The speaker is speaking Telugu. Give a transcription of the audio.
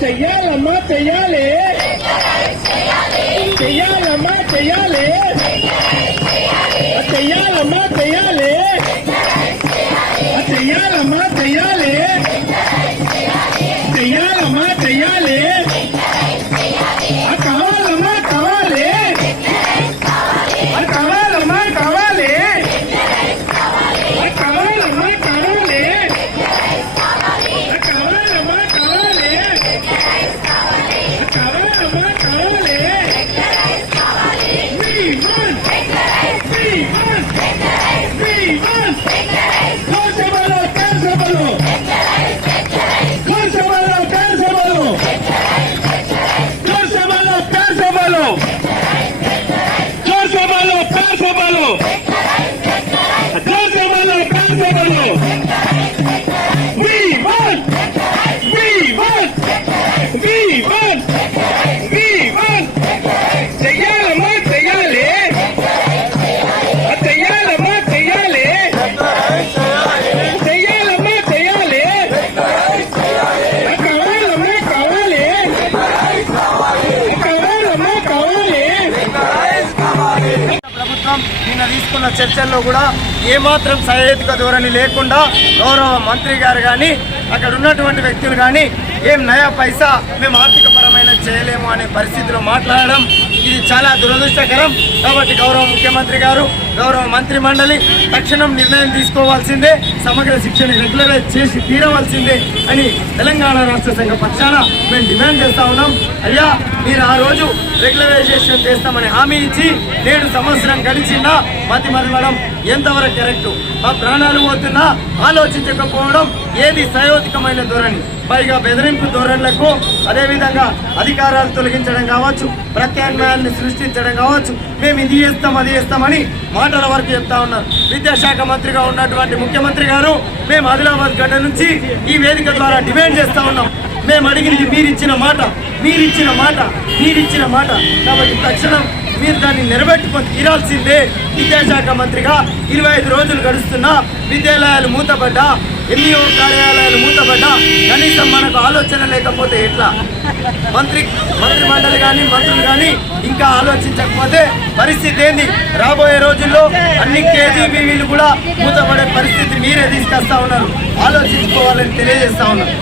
చెయ్యాలమ్మా చెయ్యాలి చెయ్యాలమ్మా చెయ్యాలి చెయ్యాలమ్మా చెయ్యాలి చెయ్యాలమ్మా చెయ్యాలి కోసమలో ప్రభుత్వం నిన్న తీసుకున్న చర్చల్లో కూడా ఏమాత్రం సహేతుక ధోరణి లేకుండా గౌరవ మంత్రి గారు కానీ అక్కడ ఉన్నటువంటి వ్యక్తులు కానీ ఏం నయా పైసా? మేము ఆర్థిక పరమైన చేయలేము అనే పరిస్థితిలో మాట్లాడడం ఇది చాలా దురదృష్టకరం. కాబట్టి గౌరవ ముఖ్యమంత్రి గారు గౌరవ మంత్రి మండలి తక్షణం నిర్ణయం తీసుకోవాల్సిందే సమగ్ర శిక్షణ రెగ్యులరైజ్ చేసి తీరవలసిందే అని తెలంగాణ రాష్ట్ర సంఘ పక్షాన మేము డిమాండ్ చేస్తా ఉన్నాం. అయ్యా మీరు ఆ రోజు రెగ్యులరైజేషన్ చేస్తామని హామీ ఇచ్చి నేడు సంవత్సరం గడిచిందా మతి మరవడం ఎంతవరకు కరెక్ట్? మా ప్రాణాలు పోతున్నా ఆలోచించకపోవడం ఏది సయోధికమైన ధోరణి? పైగా బెదిరింపు ధోరణులకు అదేవిధంగా అధికారాలు తొలగించడం కావచ్చు ప్రత్యామ్నాయాన్ని సృష్టించడం కావచ్చు మేము ఇది చేస్తాం అది చేస్తామని మాటల వరకు చెప్తా ఉన్నారు విద్యాశాఖ మంత్రిగా ఉన్నటువంటి ముఖ్యమంత్రి గారు మేము ఆదిలాబాద్ గడ్డ నుంచి ఈ వేదిక ద్వారా డిమాండ్ చేస్తా ఉన్నాం. మేము అడిగినది మీరిచ్చిన మాట మీరిచ్చిన మాట మీరిచ్చిన మాట. కాబట్టి తక్షణం మీరు దాన్ని నిలబెట్టుకొని తీరాల్సిందే. విద్యాశాఖ మంత్రిగా ఇరవై ఐదు రోజులు గడుస్తున్నా విద్యాలయాలు మూతపడ్డా ఎంఈఓ కార్యాలయాలు మూతపడ్డా కనీసం మనకు ఆలోచన లేకపోతే ఎట్లా? మంత్రి మంత్రి మండలి కానీ మంత్రులు కానీ ఇంకా ఆలోచించకపోతే పరిస్థితి ఏంది? రాబోయే రోజుల్లో అన్ని కేజీబీవీలు కూడా మూతపడే పరిస్థితి మీరే తీసుకొస్తా ఉన్నారు. ఆలోచించుకోవాలని తెలియజేస్తా ఉన్నారు.